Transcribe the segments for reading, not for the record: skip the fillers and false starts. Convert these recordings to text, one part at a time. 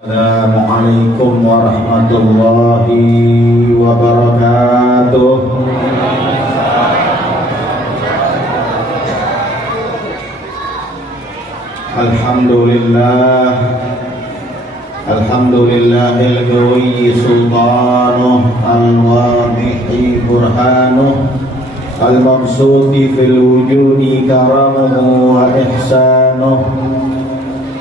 Assalamualaikum warahmatullahi wabarakatuh. Alhamdulillah, alhamdulillahil qawiyyi sultanuh, al-wadihi burhanuh, al-mabsuti fil wujudi karamuhu wa ihsanuh.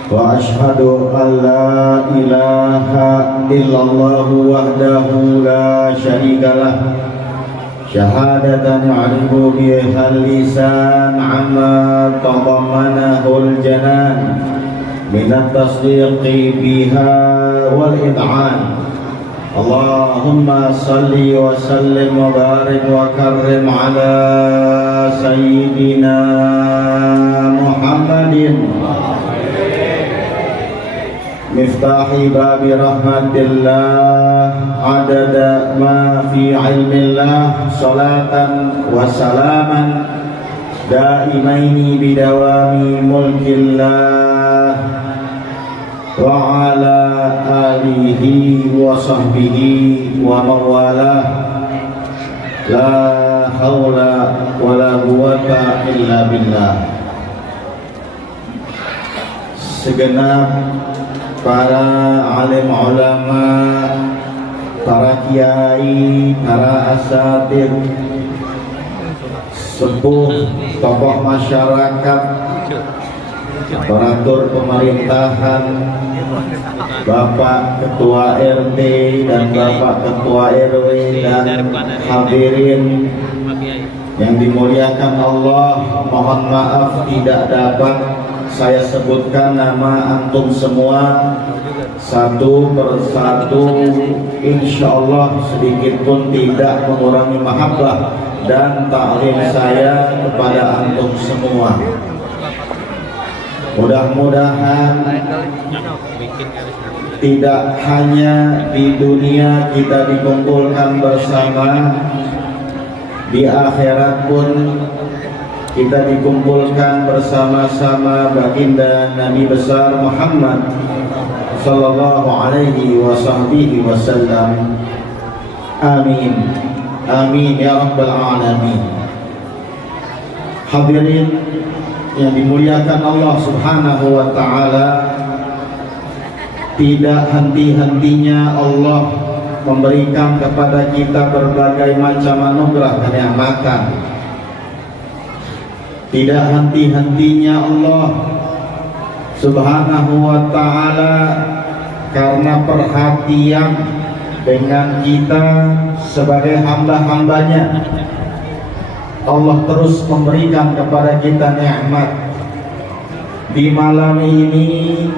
Wa ashhadu an la ilaha illallah wahdahu la syarikalah syahadatan yu'rifu biha al-lisan amma tadammanahu al-janan min at-tasdiqi biha wal id'an. Allahumma salli wa sallim wa barik wa karrim ala sayyidina Muhammadin miftahi babi rahmatillah adada ma fi ilmillah salatan wa salaman daimaini bidawami mulkillah wa ala alihi wa sahbihi wa mawalah la hawla wa la quwwata illa billah. Segenap para alim ulama, para kiai, para asatid, sepuh, tokoh masyarakat, aparatur pemerintahan, Bapak Ketua RT dan Bapak Ketua RW dan hadirin yang dimuliakan Allah, mohon maaf tidak dapat saya sebutkan nama antum semua satu persatu, insya Allah sedikit pun tidak mengurangi mahabbah dan ta'lim saya kepada antum semua. Mudah-mudahan tidak hanya di dunia kita dikumpulkan bersama, di akhirat pun kita dikumpulkan bersama-sama baginda Nabi besar Muhammad sallallahu alaihi wasallam. Amin. Amin ya rabbal alamin. Hadirin yang dimuliakan Allah Subhanahu wa taala, tidak henti-hentinya Allah memberikan kepada kita berbagai macam anugerah kenikmatan. Tidak henti-hentinya Allah Subhanahu wa ta'ala karena perhatian dengan kita sebagai hamba-hambanya. Allah terus memberikan kepada kita nikmat. Di malam ini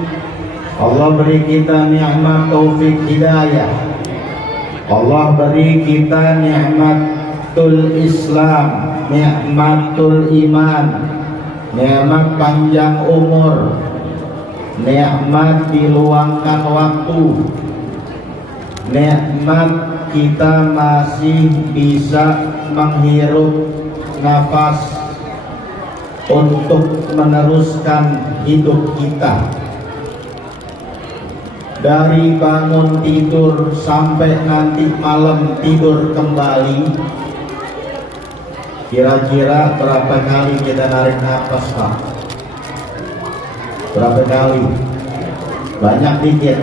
Allah beri kita nikmat taufik hidayah. Allah beri kita nikmatul Islam, nikmatul iman, nikmat panjang umur, nikmat diluangkan waktu, nikmat kita masih bisa menghirup nafas untuk meneruskan hidup kita. Dari bangun tidur sampai nanti malam tidur kembali, kira-kira berapa kali kita narik nafas, Pak? Berapa kali? Banyak dikit?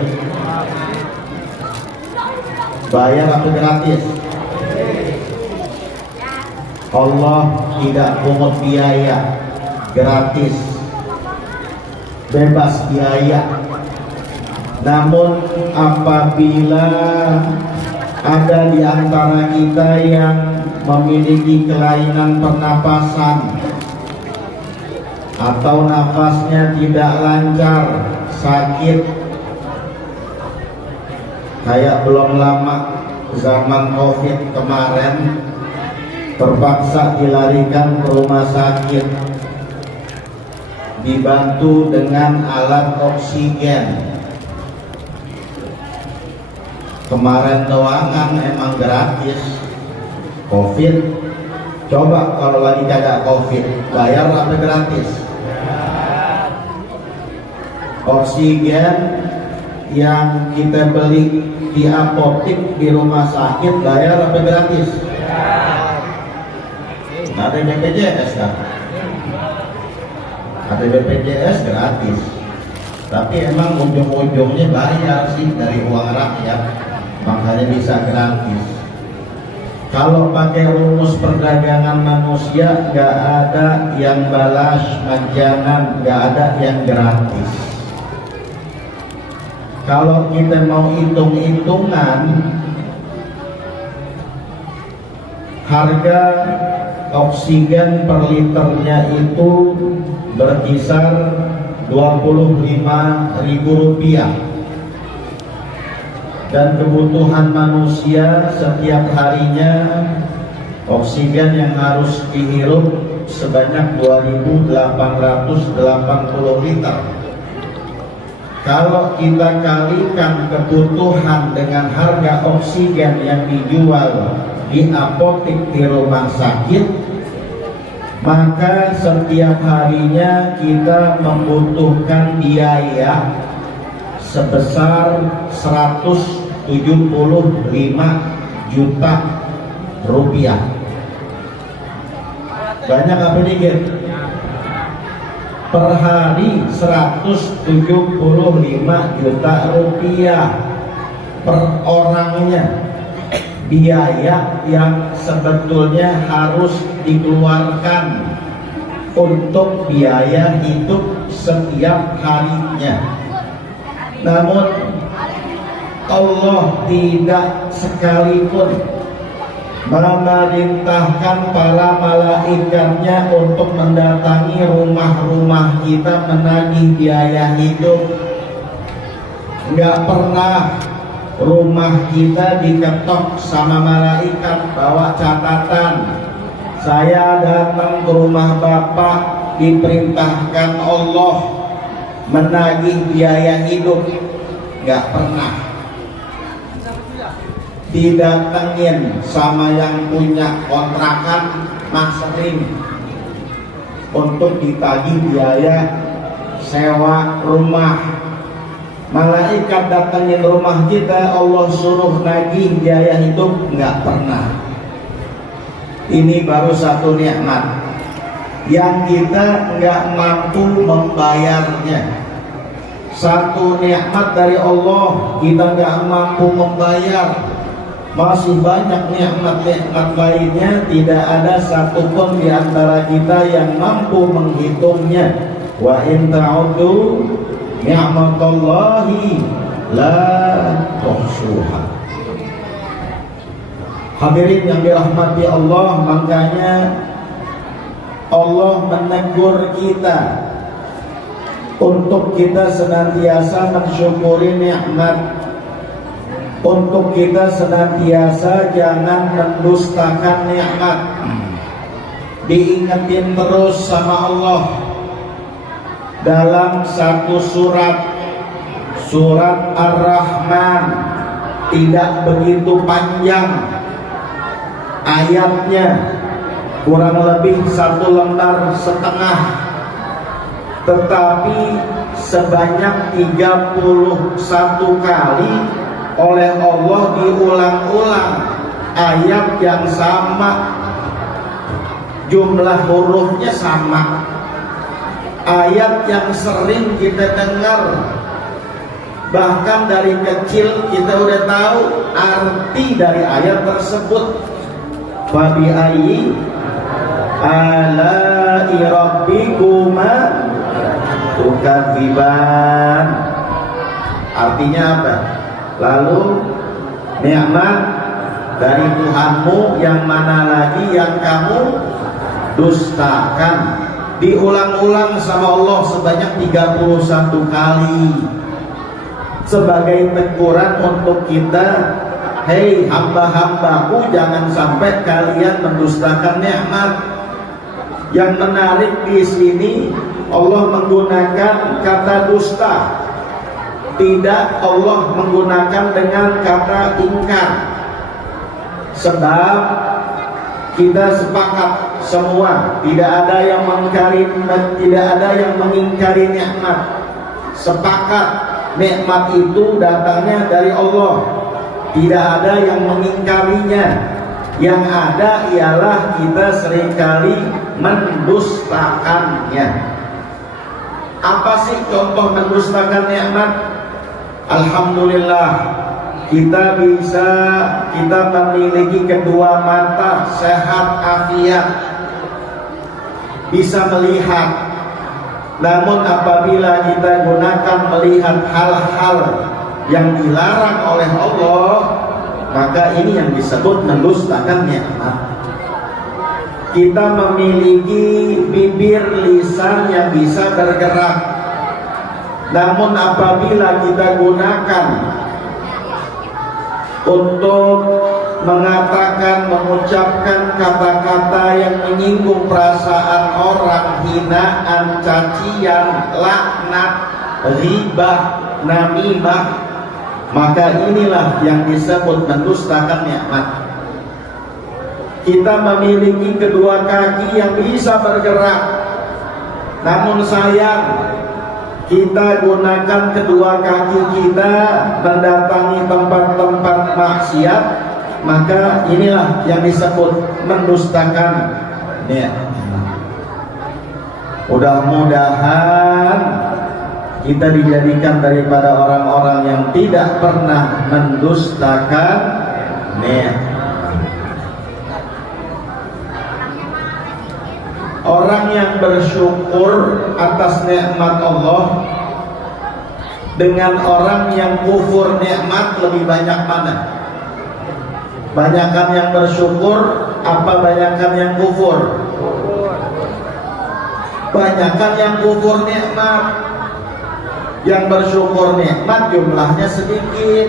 Bayar atau gratis? Allah tidak pungut biaya, gratis, bebas biaya. Namun apabila ada di antara kita yang memiliki kelainan pernapasan atau nafasnya tidak lancar, sakit, kayak belum lama zaman COVID kemarin terpaksa dilarikan ke rumah sakit, dibantu dengan alat oksigen. Kemarin doangan emang gratis. COVID, coba kalau lagi kagak COVID, bayar apa gratis? Oksigen yang kita beli di apotek di rumah sakit bayar apa gratis? Ada BPJS kan? Ada BPJS gratis, tapi emang ujung-ujungnya bayar sih dari uang rakyat, makanya bisa gratis. Kalau pakai rumus perdagangan manusia, nggak ada yang balas majanan, nggak ada yang gratis. Kalau kita mau hitung-hitungan, harga oksigen per liternya itu berkisar Rp25.000, dan kebutuhan manusia setiap harinya oksigen yang harus dihirup sebanyak 2.880 liter. Kalau kita kalikan kebutuhan dengan harga oksigen yang dijual di apotek di rumah sakit, maka setiap harinya kita membutuhkan biaya sebesar 175 juta rupiah. Banyak apa dikit? Per hari 175 juta rupiah per orangnya, biaya yang sebetulnya harus dikeluarkan untuk biaya hidup setiap harinya. Namun Allah tidak sekalipun memerintahkan para malaikatnya untuk mendatangi rumah-rumah kita menagih biaya hidup. Nggak pernah rumah kita diketok sama malaikat bawa catatan, saya datang ke rumah Bapak diperintahkan Allah menagih biaya hidup. Nggak pernah didatengin sama yang punya kontrakan masering untuk ditagih biaya sewa rumah. Malaikat datengin rumah kita, Allah suruh nagih biaya hidup, nggak pernah. Ini baru satu nikmat yang kita nggak mampu membayarnya. Satu nikmat dari Allah kita nggak mampu membayar. Masih banyak nikmat-nikmat lainnya, tidak ada satupun di antara kita yang mampu menghitungnya. Wa in ta'uddu ni'matallahi la tuhsuha. Hadirin yang dirahmati Allah, makanya Allah menegur kita untuk kita senantiasa mensyukuri nikmat, untuk kita senantiasa jangan mendustakan nikmat. Diingetin terus sama Allah dalam satu surat Ar-Rahman, tidak begitu panjang ayatnya, kurang lebih 1 lembar setengah, tetapi sebanyak 31 kali oleh Allah diulang-ulang ayat yang sama, jumlah hurufnya sama, ayat yang sering kita dengar, bahkan dari kecil kita udah tahu arti dari ayat tersebut. Fabi ayyi ala'i rabbikuma tukadziban. Artinya apa? Lalu nikmat dari Tuhanmu yang mana lagi yang kamu dustakan. Diulang-ulang sama Allah sebanyak 31 kali sebagai teguran untuk kita, hei hamba-hambaku, jangan sampai kalian mendustakan nikmat. Yang menarik di sini Allah menggunakan kata dusta, tidak Allah menggunakan dengan kata ingkar. Sebab kita sepakat semua, tidak ada yang mengingkari nikmat. Sepakat Nikmat itu datangnya dari Allah, tidak ada yang mengingkarinya. Yang ada ialah kita seringkali mendustakannya. Apa sih contoh mendustakan nikmat? Alhamdulillah kita memiliki kedua mata sehat afiat, bisa melihat. Namun apabila kita gunakan melihat hal-hal yang dilarang oleh Allah, maka ini yang disebut mendustakan nikmat. Kita memiliki bibir lisan yang bisa bergerak, namun apabila kita gunakan untuk mengatakan, mengucapkan kata-kata yang menyinggung perasaan orang, hinaan, cacian, laknat, ribah, namimah, maka inilah yang disebut mendustakan nikmat. Kita memiliki kedua kaki yang bisa bergerak, namun sayang kita gunakan kedua kaki kita mendatangi tempat-tempat maksiat, maka inilah yang disebut mendustakan nikmat. Mudah-mudahan kita dijadikan daripada orang-orang yang tidak pernah mendustakan nikmat. Orang yang bersyukur atas nikmat Allah dengan orang yang kufur nikmat lebih banyak mana? Banyakan yang bersyukur apa banyakan yang kufur? Banyakan yang kufur nikmat. Yang bersyukur nikmat jumlahnya sedikit.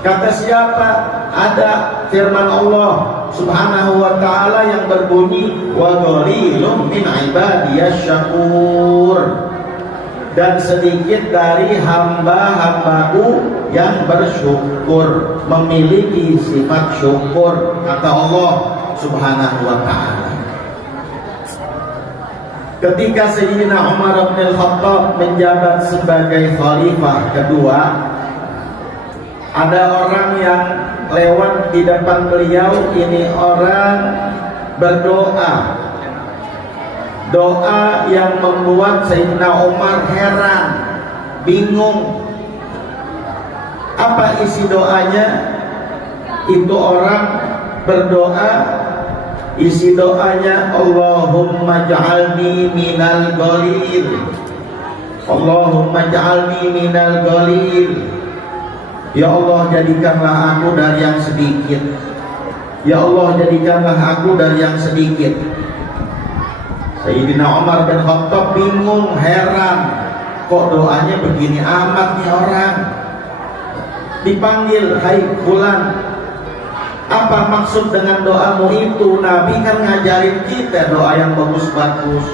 Kata siapa? Ada firman Allah Subhanahu wa ta'ala yang berbunyi wa qalilun min ibadiyasy syakur, dan sedikit dari hamba-hambaku yang bersyukur, memiliki sifat syukur, kata Allah Subhanahu wa ta'ala. Ketika Sayyidina Umar bin Khattab menjabat sebagai khalifah kedua, ada orang yang lewat di depan beliau. Ini orang berdoa, doa yang membuat Sayyidina Umar heran, bingung. Apa isi doanya? Itu orang berdoa, isi doanya Allahumma ja'alni minal ghalil, Allahumma ja'alni minal ghalil. Ya Allah, jadikanlah aku dari yang sedikit. Ya Allah, jadikanlah aku dari yang sedikit. Sayyidina Umar bin Khattab bingung, heran, kok doanya begini amat nih orang. Dipanggil, hai fulan, apa maksud dengan doamu itu? Nabi kan ngajarin kita doa yang bagus-bagus.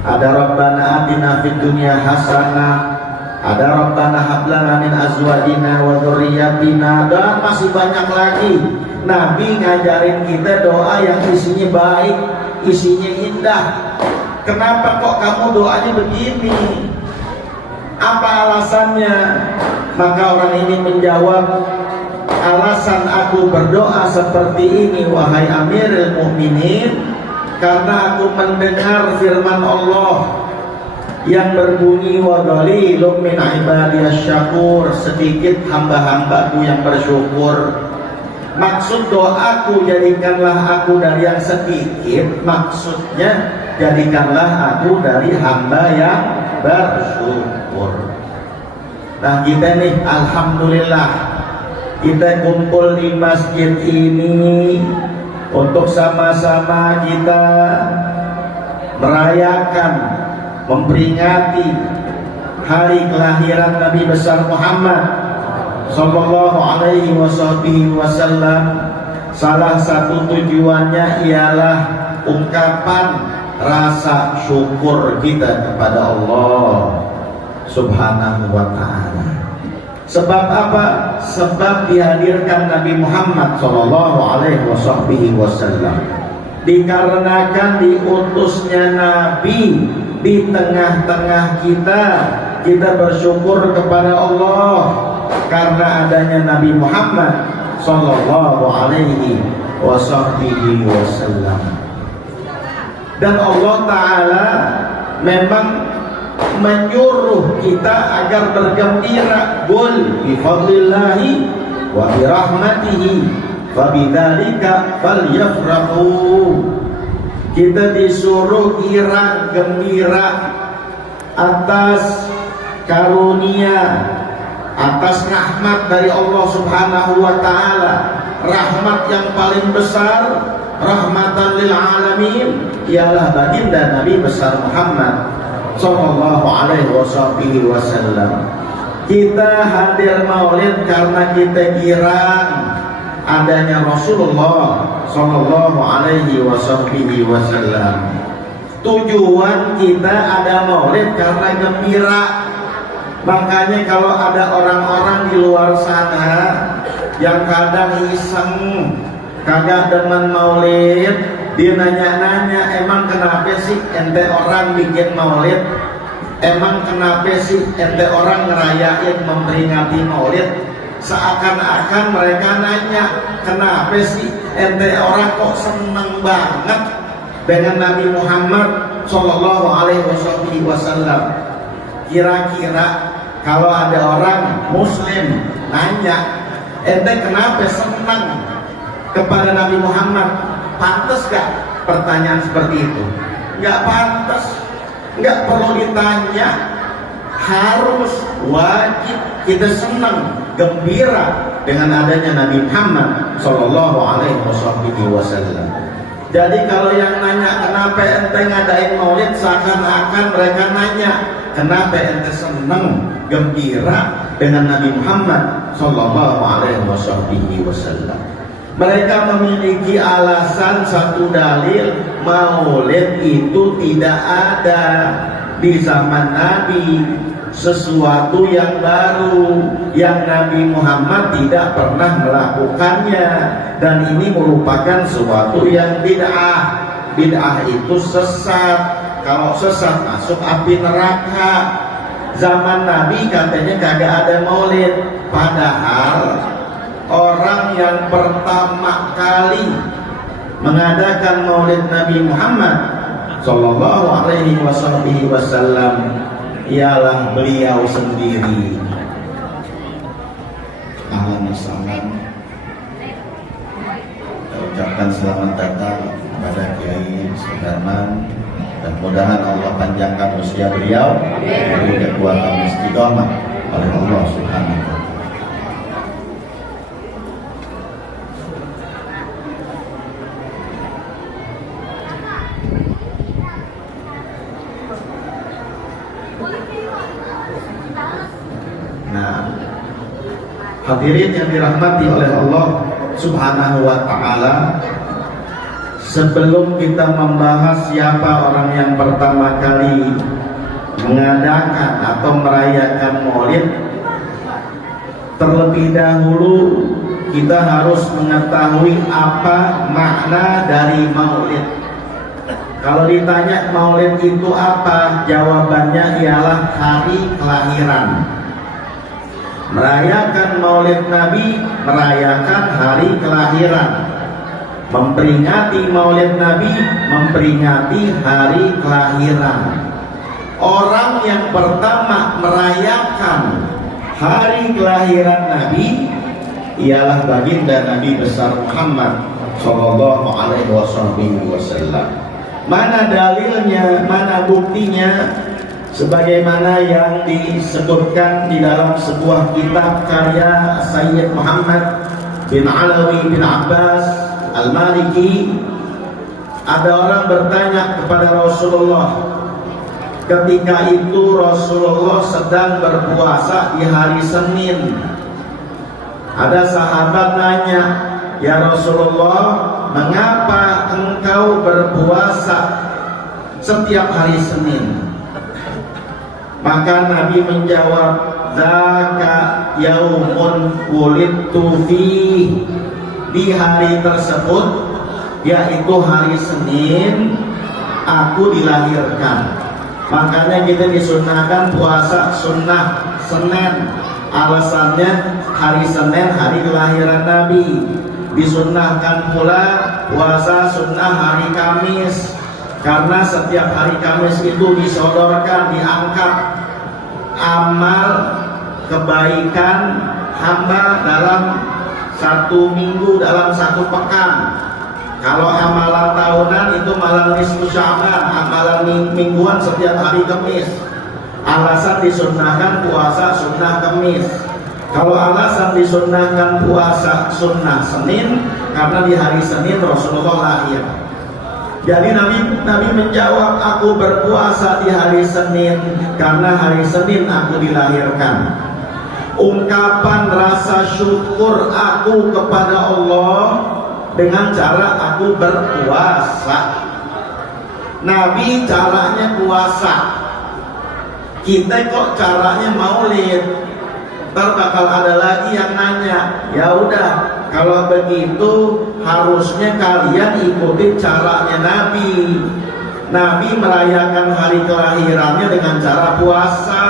Ada Rabbana atina fid dunya hasanah, ada Rabbana hablana min azwajina wa dzurriyyatina, dan masih banyak lagi. Nabi ngajarin kita doa yang isinya baik, isinya indah. Kenapa kok kamu doanya begini? Apa alasannya? Maka orang ini menjawab, alasan aku berdoa seperti ini wahai Amirul Mukminin, karena aku mendengar firman Allah yang berbunyi wa qalilun min ibadiyasy syakur, sedikit hamba-hambaku yang bersyukur. Maksud doaku, jadikanlah aku dari yang sedikit, maksudnya jadikanlah aku dari hamba yang bersyukur. Nah kita nih alhamdulillah, kita kumpul di masjid ini untuk sama-sama kita merayakan, memperingati hari kelahiran Nabi besar Muhammad sallallahu alaihi wasallam. Salah satu tujuannya ialah ungkapan rasa syukur kita kepada Allah Subhanahu wa ta'ala. Sebab apa? Sebab dihadirkan Nabi Muhammad sallallahu alaihi wasallam, dikarenakan diutusnya Nabi di tengah-tengah kita, kita bersyukur kepada Allah karena adanya Nabi Muhammad sallallahu alaihi wasallam. Dan Allah Ta'ala memang menyuruh kita agar bergembira, qul bi fadlillahi wa bi rahmatihi fabidzalika falyafrahu. Kita disuruh gembira atas karunia, atas rahmat dari Allah Subhanahu wa Ta'ala, rahmat yang paling besar, rahmatan lil alamin, ialah baginda Nabi besar Muhammad sallallahu alaihi wasallam. Kita hadir maulid karena kita girang adanya Rasulullah sallallahu alaihi wasallam. Tujuan kita ada maulid karena gembira. Makanya kalau ada orang-orang di luar sana yang kadang iseng, kagak demen maulid, dia nanya-nanya, emang kenapa sih ente orang bikin maulid? Emang kenapa sih ente orang ngerayain memperingati maulid? Seakan-akan mereka nanya, kenapa sih ente orang kok seneng banget dengan Nabi Muhammad sallallahu alaihi wasallam? Kira-kira kalau ada orang muslim nanya, ente kenapa senang kepada Nabi Muhammad, pantas gak pertanyaan seperti itu? Gak pantas, gak perlu ditanya, harus wajib kita senang gembira dengan adanya Nabi Muhammad sallallahu alaihi wasallam. Jadi kalau yang nanya kenapa ente ngadain maulid, seakan-akan mereka nanya, kenapa ente senang gembira dengan Nabi Muhammad sallallahu alaihi wasallam. Mereka memiliki alasan satu dalil, maulid itu tidak ada di zaman Nabi, sesuatu yang baru yang Nabi Muhammad tidak pernah melakukannya, dan ini merupakan sesuatu yang bid'ah. Bid'ah itu sesat, kalau sesat masuk api neraka. Zaman Nabi katanya kagak ada maulid, padahal orang yang pertama kali mengadakan maulid Nabi Muhammad sallallahu alaihi wasallam ialah beliau sendiri. Ahlan wa sahlan. Kita ucapkan selamat datang kepada Kiai Sudarman, dan mudah-mudahan Allah panjangkan usia beliau, beri kekuatan istiqomah oleh Allah Subhanahu wa Ta'ala. Hadirin yang dirahmati oleh Allah Subhanahu wa Ta'ala, sebelum kita membahas siapa orang yang pertama kali mengadakan atau merayakan maulid, terlebih dahulu kita harus mengetahui apa makna dari maulid. Kalau ditanya maulid itu apa, jawabannya ialah hari kelahiran. Merayakan maulid Nabi, merayakan hari kelahiran. Memperingati maulid Nabi, memperingati hari kelahiran. Orang yang pertama merayakan hari kelahiran Nabi ialah baginda Nabi besar Muhammad sallallahu alaihi wasallam. Mana dalilnya, mana buktinya? Sebagaimana yang disebutkan di dalam sebuah kitab karya Sayyid Muhammad bin Alawi bin Abbas Al-Maliki, ada orang bertanya kepada Rasulullah. Ketika itu Rasulullah sedang berpuasa di hari Senin. Ada sahabat nanya, ya Rasulullah, mengapa engkau berpuasa setiap hari Senin? Maka Nabi menjawab, zaka yaumun wulidtu fihi. Di hari tersebut, yaitu hari Senin, aku dilahirkan. Makanya kita disunahkan puasa sunnah Senin. Alasannya hari Senin hari kelahiran Nabi. Disunahkan pula puasa sunnah hari Kamis, karena setiap hari Kamis itu disodorkan, diangkat amal kebaikan hamba dalam satu minggu, dalam satu pekan. Kalau amalan tahunan itu malam nisfu Sya'ban, amalan mingguan setiap hari Kamis. Alasan disunnahkan puasa sunnah Kamis. Kalau alasan disunnahkan puasa sunnah Senin, karena di hari Senin Rasulullah lahir. Jadi Nabi menjawab, aku berpuasa di hari Senin karena hari Senin aku dilahirkan. Ungkapan rasa syukur aku kepada Allah dengan cara aku berpuasa. Nabi caranya puasa, kita kok caranya maulid. Ntar bakal ada lagi yang nanya, ya udah kalau begitu harusnya kalian ikuti caranya Nabi. Nabi merayakan hari kelahirannya dengan cara puasa.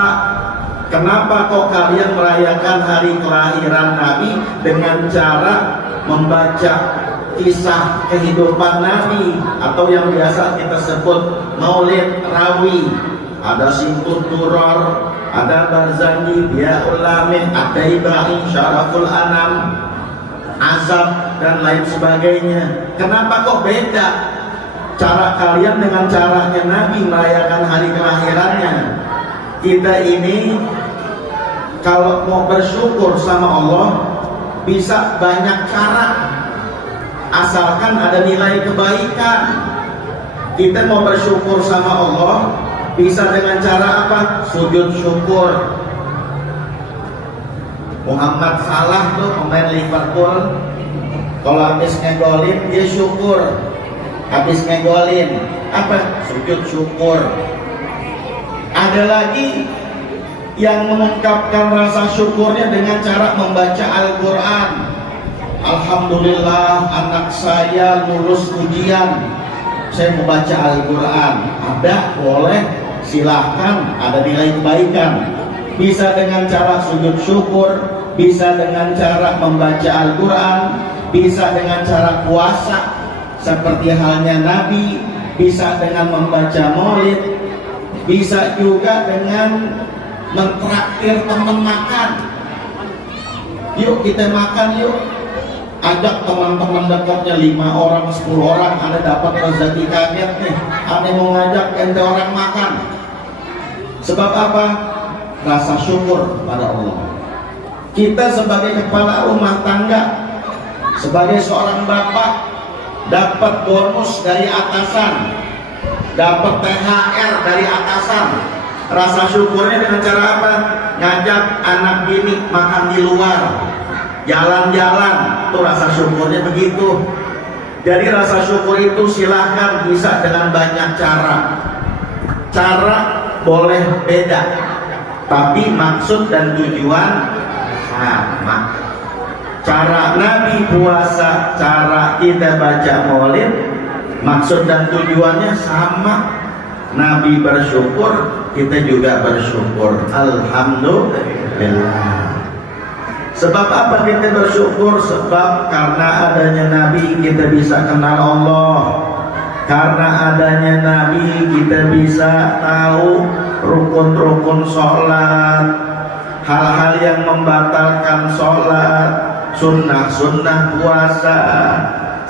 Kenapa kok kalian merayakan hari kelahiran Nabi dengan cara membaca kisah kehidupan Nabi, atau yang biasa kita sebut maulid rawi? Ada Simtud Duror, ada Barzanji, Bia'ul Lamin, ada Ibrahim Syaraful Anam, Azab, dan lain sebagainya. Kenapa kok beda cara kalian dengan caranya Nabi merayakan hari kelahirannya? Kita ini kalau mau bersyukur sama Allah bisa banyak cara, asalkan ada nilai kebaikan. Kita mau bersyukur sama Allah bisa dengan cara apa? Sujud syukur. Muhammad Salah tuh pemain Liverpool, kalau habis ngegolin dia syukur. Habis ngegolin apa? Sujud syukur. Ada lagi yang mengungkapkan rasa syukurnya dengan cara membaca Al-Quran. Alhamdulillah anak saya lulus ujian, saya membaca Al-Quran. Ada, boleh, silahkan, ada nilai kebaikan. Bisa dengan cara sujud syukur, bisa dengan cara membaca Al-Quran, bisa dengan cara puasa seperti halnya Nabi, bisa dengan membaca maulid, bisa juga dengan mentraktir teman makan. Yuk kita makan yuk, ajak teman-teman dekatnya 5 orang, 10 orang, Anda dapat rezeki kaget nih, Anda mau ngajak ente orang makan. Sebab apa? Rasa syukur pada Allah. Kita sebagai kepala rumah tangga, sebagai seorang bapak, dapat bonus dari atasan, dapat THR dari atasan. Rasa syukurnya dengan cara apa? Ngajak anak bini makan di luar, jalan-jalan, tuh rasa syukurnya begitu. Jadi rasa syukur itu silahkan bisa dengan banyak cara. Cara boleh beda, tapi maksud dan tujuan sama. Cara Nabi puasa, cara kita baca maulid, maksud dan tujuannya sama. Nabi bersyukur, kita juga bersyukur. Alhamdulillah. Sebab apa kita bersyukur? Sebab karena adanya Nabi kita bisa kenal Allah. Karena adanya Nabi kita bisa tahu rukun-rukun sholat, hal-hal yang membatalkan sholat, sunnah-sunnah puasa.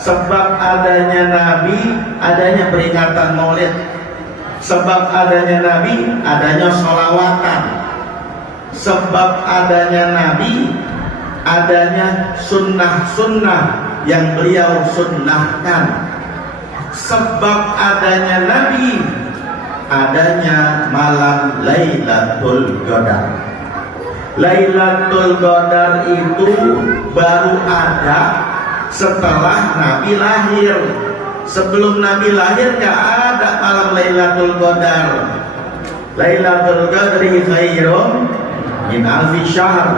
Sebab adanya Nabi, adanya peringatan maulid. Sebab adanya Nabi, adanya sholawatan. Sebab adanya Nabi, adanya sunnah-sunnah yang beliau sunnahkan. Sebab adanya Nabi, adanya malam Lailatul Qadar. Lailatul Qadar itu baru ada setelah Nabi lahir. Sebelum Nabi lahir gak ada malam Lailatul Qadar. Lailatul Qadri khairum min alfi syahr.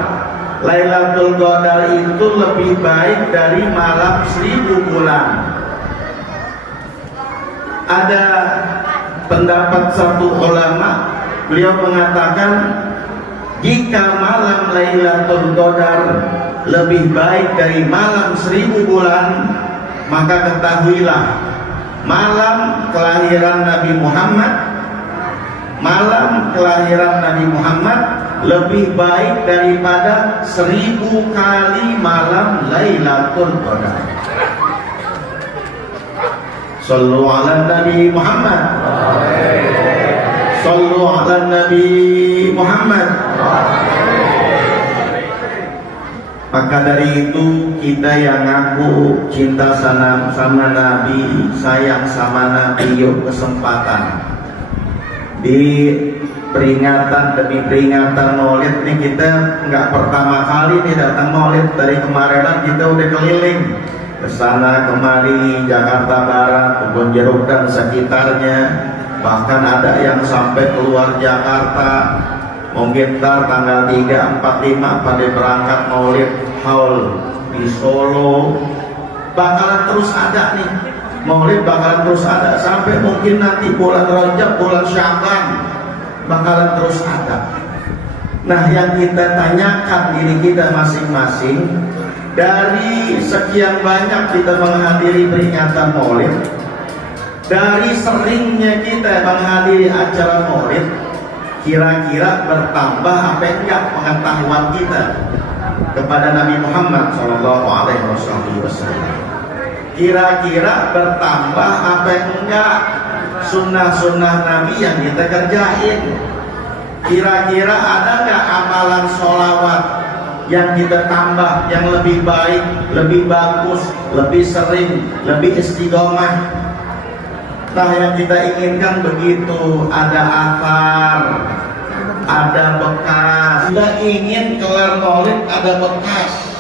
Lailatul Qadar itu lebih baik dari malam 1000 bulan. Ada pendapat satu ulama, beliau mengatakan jika malam Lailatul Qadar lebih baik dari malam 1000 bulan, maka ketahuilah malam kelahiran Nabi Muhammad, malam kelahiran Nabi Muhammad lebih baik daripada 1000 kali malam Lailatul Qadar. Sallu ala Nabi Muhammad, sallu ala Nabi Muhammad. Maka dari itu kita yang ngaku cinta sama Nabi, sayang sama Nabi, yuk kesempatan di peringatan demi peringatan Maulid nih. Kita nggak pertama kali nih datang Maulid, dari kemarinan kita udah keliling ke sana kemari, Jakarta Barat, Kebon Jeruk dan sekitarnya, bahkan ada yang sampai keluar Jakarta. Mungkin ntar tanggal 3, 4, 5 pada berangkat Maulid haul di Solo. Bakalan terus ada nih Maulid, bakalan terus ada sampai mungkin nanti bulan Rajab, bulan Syaban, bakalan terus ada. Nah, yang kita tanyakan diri kita masing-masing, dari sekian banyak kita menghadiri peringatan Maulid, dari seringnya kita menghadiri acara Maulid, kira-kira bertambah apa enggak pengetahuan kita kepada Nabi Muhammad SAW? Kira-kira bertambah apa enggak sunnah-sunnah Nabi yang kita kerjain? Kira-kira ada enggak amalan sholawat yang kita tambah, yang lebih baik, lebih bagus, lebih sering, lebih istiqomah? Nah, yang kita inginkan begitu, ada akar, ada bekas. Kita ingin kelar Maulid ada bekas.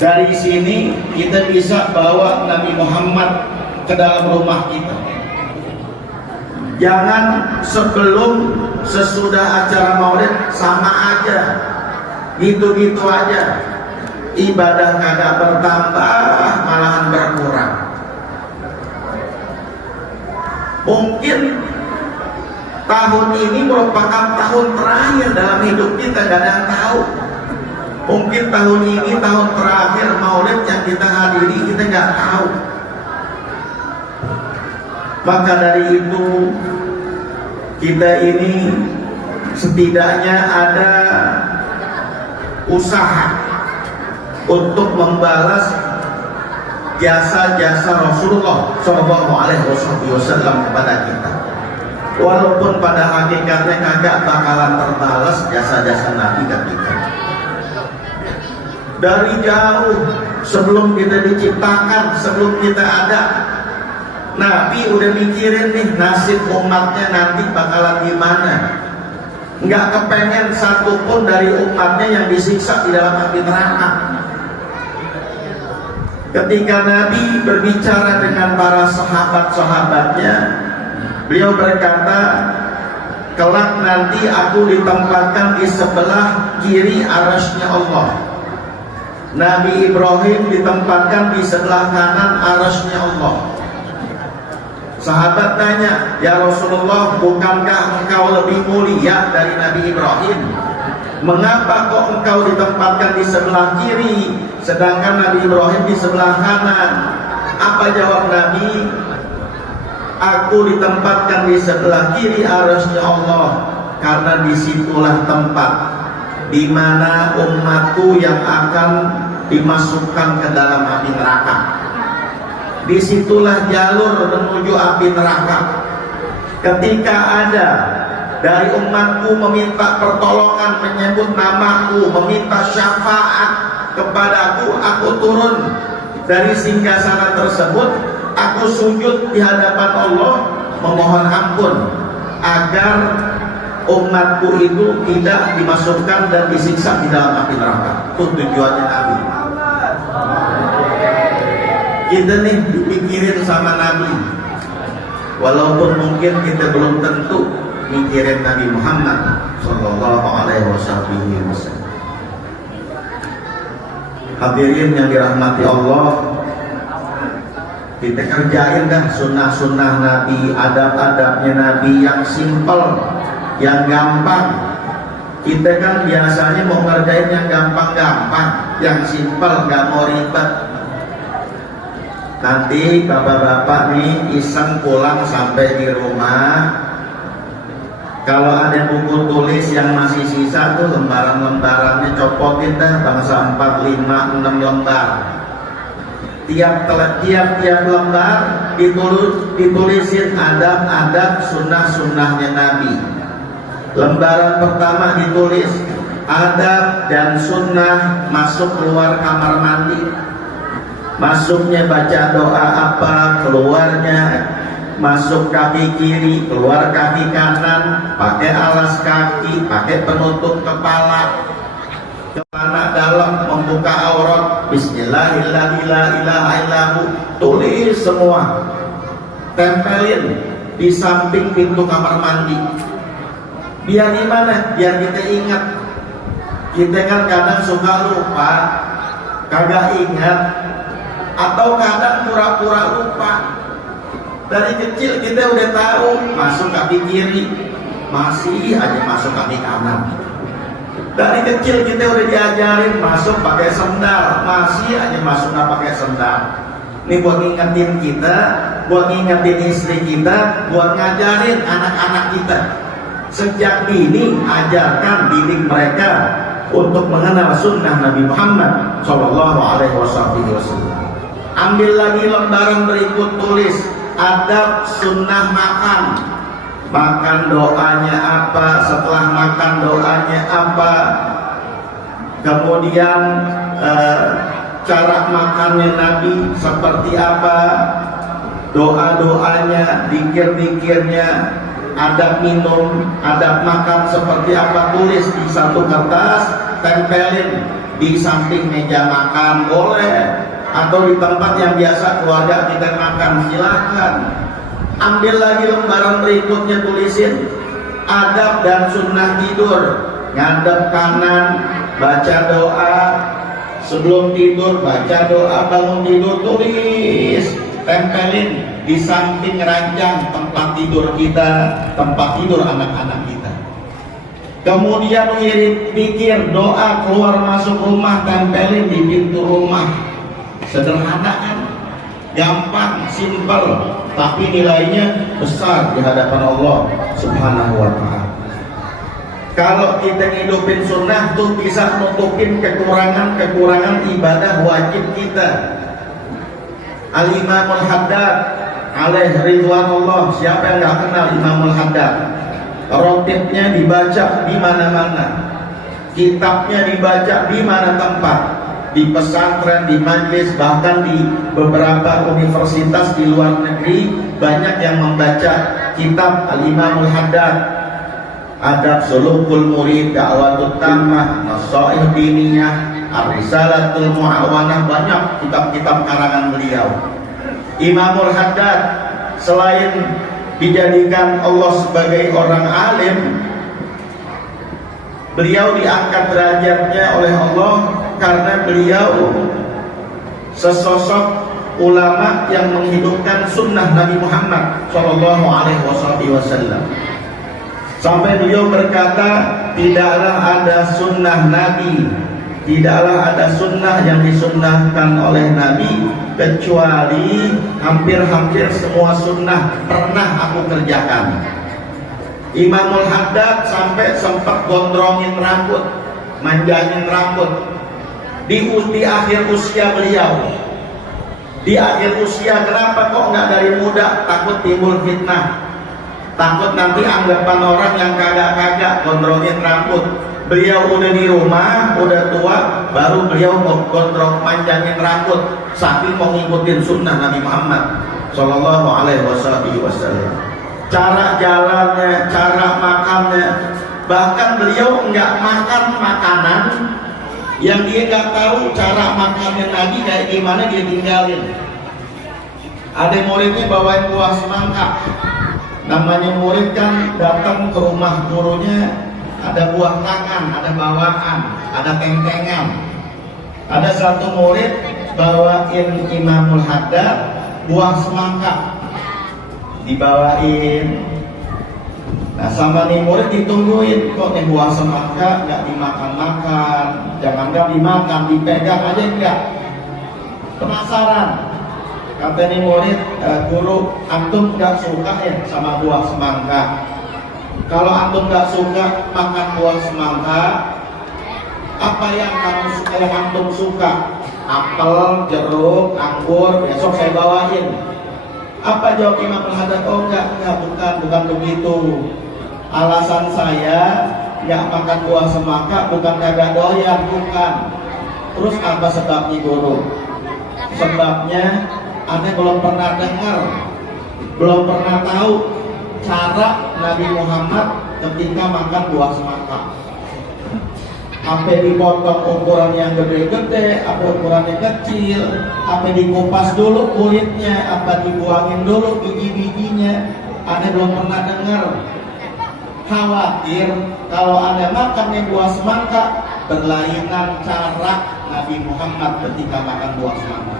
Dari sini kita bisa bawa Nabi Muhammad ke dalam rumah kita. Jangan sebelum sesudah acara Maulid sama aja, gitu-gitu aja. Ibadah kagak bertambah, malahan berkurang. Mungkin tahun ini merupakan tahun terakhir dalam hidup kita, gak ada yang tahu. Mungkin tahun ini tahun terakhir Maulid yang kita hadiri, kita gak tahu. Maka dari itu kita ini setidaknya ada usaha untuk membalas jasa-jasa Rasulullah SAW kepada kita. Walaupun pada hakikatnya kagak bakalan terbalas jasa-jasa Nabi ke kita. Dari jauh sebelum kita diciptakan, sebelum kita ada, Nabi udah mikirin nih nasib umatnya nanti bakalan gimana. Nggak kepengen satupun dari umatnya yang disiksa di dalam api neraka. Ketika Nabi berbicara dengan para sahabat-sahabatnya, beliau berkata, kelak nanti aku ditempatkan di sebelah kiri arasy-Nya Allah. Nabi Ibrahim ditempatkan di sebelah kanan arasy-Nya Allah. Sahabat tanya, ya Rasulullah, bukankah engkau lebih mulia dari Nabi Ibrahim? Mengapa kok engkau ditempatkan di sebelah kiri sedangkan Nabi Ibrahim di sebelah kanan? Apa jawab Nabi? Aku ditempatkan di sebelah kiri arasy-Nya Allah karena disitulah tempat di mana umatku yang akan dimasukkan ke dalam api neraka. Disitulah jalur menuju api neraka. Ketika ada dari umatku meminta pertolongan, menyebut namaku, meminta syafaat kepadaku, aku turun dari singgasana tersebut, aku sujud di hadapan Allah memohon ampun agar umatku itu tidak dimasukkan dan disiksa di dalam api neraka. Itu tujuannya Nabi. Kita nih dipikirin sama Nabi, walaupun mungkin kita belum tentu mikirin Nabi Muhammad Sallallahu Alaihi Wasallam. Hadirin yang dirahmati Allah, Kita kerjain dah sunnah-sunnah Nabi, adab-adabnya Nabi yang simple, yang gampang. Kita kan biasanya mau ngerjain yang gampang-gampang, yang simple, nggak mau ribet. Nanti bapak-bapak nih iseng pulang sampai di rumah, kalau ada buku tulis yang masih sisa tuh lembaran-lembarannya copotin dah, bangsa 4, 5, 6 lembar. Tiap lembar ditulisin adab-adab sunnah-sunnahnya Nabi. Lembaran pertama ditulis adab dan sunnah masuk keluar kamar mandi. Masuknya baca doa apa, keluarnya masuk kaki kiri, keluar kaki kanan, pakai alas kaki, pakai penutup kepala, celana dalam, membuka aurat, bismillahirrahmanirrahim, tulis semua, tempelin di samping pintu kamar mandi. Biar gimana? Biar kita ingat. Kita kan kadang suka lupa, kagak ingat, atau kadang pura-pura lupa. Dari kecil kita udah tahu masuk kaki kiri, masih aja masuk kaki kanan. Dari kecil kita udah diajarin masuk pakai sendal, masih aja masuk nggak pakai sendal. Ini buat ngingetin kita, buat ngingetin istri kita, buat ngajarin anak-anak kita. Sejak dini ajarkan didik mereka untuk mengenal sunnah Nabi Muhammad SAW. Ambil lagi lembaran berikut, tulis adab sunnah makan. Makan doanya apa, setelah makan doanya apa, kemudian cara makannya Nabi seperti apa, doa-doanya, zikir-zikirnya, adab minum, adab makan seperti apa, tulis di satu kertas, tempelin di samping meja makan boleh, atau di tempat yang biasa keluarga kita makan, silakan. Ambil lagi lembaran berikutnya, tulisin adab dan sunnah tidur. Ngadep kanan, baca doa sebelum tidur, baca doa bangun tidur, tulis, tempelin di samping ranjang tempat tidur kita, tempat tidur anak-anak kita. Kemudian ngirim pikir doa keluar masuk rumah, tempelin di pintu rumah. Sederhana kan, gampang, simpel, tapi nilainya besar di hadapan Allah Subhanahu wa ta'ala. Kalau kita ngidupin sunnah tuh bisa nutupin kekurangan ibadah wajib kita. Al-Imamul Haddad alaih ridwanullah, siapa yang gak kenal Imamul Haddad? Rotibnya dibaca di mana-mana, kitabnya dibaca di mana tempat, di pesantren, di majlis, bahkan di beberapa universitas di luar negeri banyak yang membaca kitab Al-Imamul Haddad. Adab sulukul murid, da'watut tammah, nasaih diniyah, ar-risalatul mu'awanah, banyak kitab-kitab karangan beliau. Imamul Haddad selain dijadikan Allah sebagai orang alim, beliau diangkat derajatnya oleh Allah karena beliau sesosok ulama yang menghidupkan sunnah Nabi Muhammad SAW. Sampai beliau berkata, tidaklah ada sunnah Nabi, tidaklah ada sunnah yang disunnahkan oleh Nabi kecuali hampir-hampir semua sunnah pernah aku kerjakan. Imamul Haddad sampai sempat gondrongin rambut, manjangin rambut di akhir usia beliau. Di akhir usia, kenapa kok nggak dari muda? Takut timbul fitnah, takut nanti anggapan orang yang kagak-kagak gondrongin rambut. Beliau udah di rumah, udah tua, baru beliau mau gondrong manjangin rambut, saking mau ngikutin sunnah Nabi Muhammad SAW. Cara jalannya, cara makannya, bahkan beliau nggak makan makanan yang dia nggak tahu cara makannya Nabi kayak gimana, dia tinggalin. Ada muridnya bawain buah semangka, namanya murid kan datang ke rumah gurunya, ada buah tangan, ada bawaan, ada tentengan. Ada satu murid bawain Imamul Haddad buah semangka dibawain. Nah sama nih murid ditungguin, kok nih buah semangka nggak dimakan-makan, jangan nggak dimakan, dipegang aja enggak. Penasaran, kata nih murid, guru antum nggak suka ya sama buah semangka. Kalau antum nggak suka makan buah semangka, apa yang antum suka? Apel, jeruk, anggur, besok saya bawain. Apa jawab Imam Al-Haddad? Oh enggak, bukan begitu. Alasan saya nggak makan buah semangka bukan kagak doyan, bukan. Terus apa sebabnya guru? Sebabnya Anda belum pernah dengar, belum pernah tahu cara Nabi Muhammad ketika makan buah semangka. Apa dipotong ukuran yang gede-gede, apa ukurannya kecil, apa dikupas dulu kulitnya, apa dibuangin dulu biji-bijinya. Anda belum pernah dengar. Khawatir kalau Anda makan buah semangka berlainan cara Nabi Muhammad ketika makan buah semangka.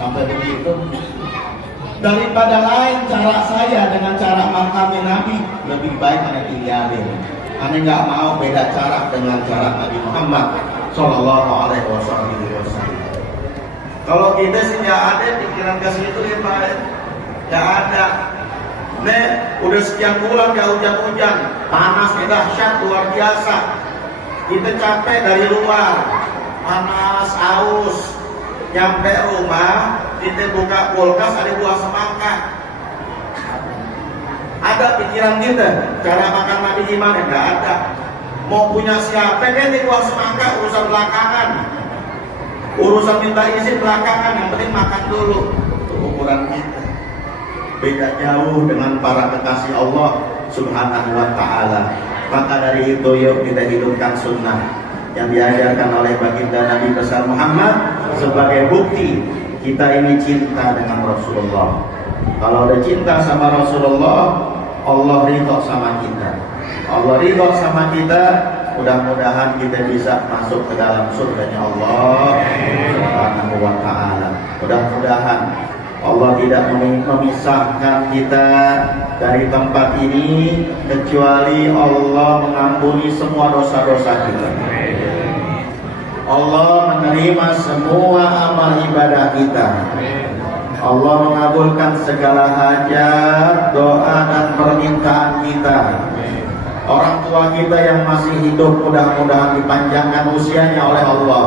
Sampai begitu. Daripada lain cara saya dengan cara makannya Nabi, lebih baik Anda tinggalin. Anda nggak mau beda cara dengan cara Nabi Muhammad Sallallahu Alaihi Wasallam. Kalau kita sih nggak ada pikiran ke situ ya Pak, nggak ada. Nih udah sekian bulan nggak hujan-hujan, panas dahsyat luar biasa. Kita capek dari luar, panas, aus. Nyampe rumah, kita buka kulkas ada buah semangka. Ada pikiran kita, cara makan Nabi gimana? Nggak ada. Mau punya siapa kan di buah semangka urusan belakangan. Urusan minta izin belakangan, yang penting makan dulu. Itu ukuran kita. Beda jauh dengan para kekasih Allah Subhanahu wa ta'ala. Maka dari itu yuk kita hidupkan sunnah yang diajarkan oleh baginda Nabi besar Muhammad sebagai bukti kita ini cinta dengan Rasulullah. Kalau ada cinta sama Rasulullah, Allah ridho sama kita. Allah ridho sama kita, mudah-mudahan kita bisa masuk ke dalam surganya Allah Subhanahu wa ta'ala. Mudah-mudahan Allah tidak memisahkan kita dari tempat ini kecuali Allah mengampuni semua dosa-dosa kita. Allah menerima semua amal ibadah kita. Allah mengabulkan segala hajat, doa dan permintaan kita. Orang tua kita yang masih hidup mudah-mudahan dipanjangkan usianya oleh Allah.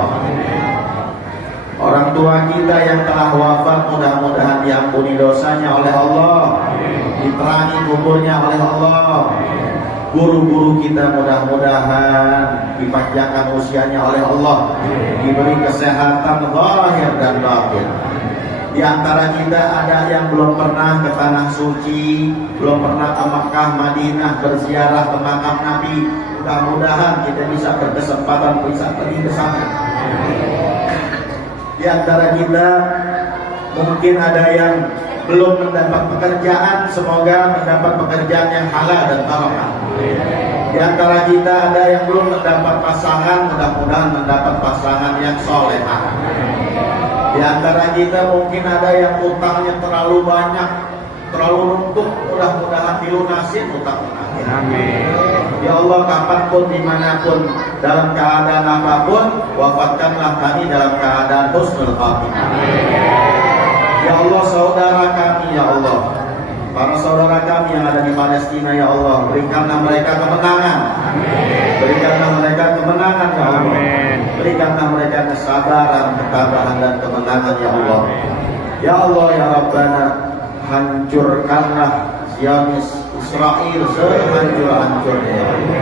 Orang tua kita yang telah wafat mudah-mudahan diampuni dosanya oleh Allah, diterangi kuburnya oleh Allah. Guru-guru kita mudah-mudahan dipanjangkan usianya oleh Allah, diberi kesehatan zahir dan batin. Di antara kita ada yang belum pernah ke tanah suci, belum pernah ke Makkah, Madinah berziarah ke makam Nabi. Mudah-mudahan kita bisa berkesempatan bisa pergi ke sana. Di antara kita mungkin ada yang belum mendapat pekerjaan, semoga mendapat pekerjaan yang halal dan barokah. Di antara kita ada yang belum mendapat pasangan, mudah-mudahan mendapat pasangan yang solehah. Di antara kita mungkin ada yang utangnya terlalu banyak, terlalu numpuk, mudah-mudahan dilunasin utang-utangnya. Amin. Ya Allah, kapanpun, dimanapun, dalam keadaan apapun, wafatkanlah kami dalam keadaan husnul khatimah. Ya Allah, saudara kami, ya Allah, para saudara kami yang ada di Palestina, ya Allah, berikanlah mereka kemenangan. Berikanlah mereka kemenangan, ya Allah. Berikanlah mereka kesabaran, ketabahan dan kemenangan, ya Allah. Ya Allah, ya Rabbana, hancurkanlah Zionis Israel sehancur-hancurnya, ya Allah.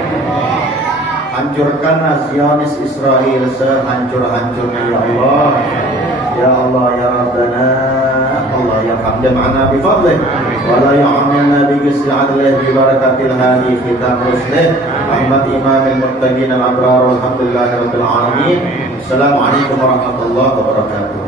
Hancurkanlah Zionis Israel sehancur-hancurnya, ya Allah. Ya Allah, ya Rabbana, Allah yarham jam'ana bi fadlih wa la yu'amilna bi qisri 'adlih bi barakatil hadi khitam rusulih Ahmad imamil muttaqin al abrar walhamdulillahi rabbil alamin. Assalamualaikum warahmatullahi wabarakatuh.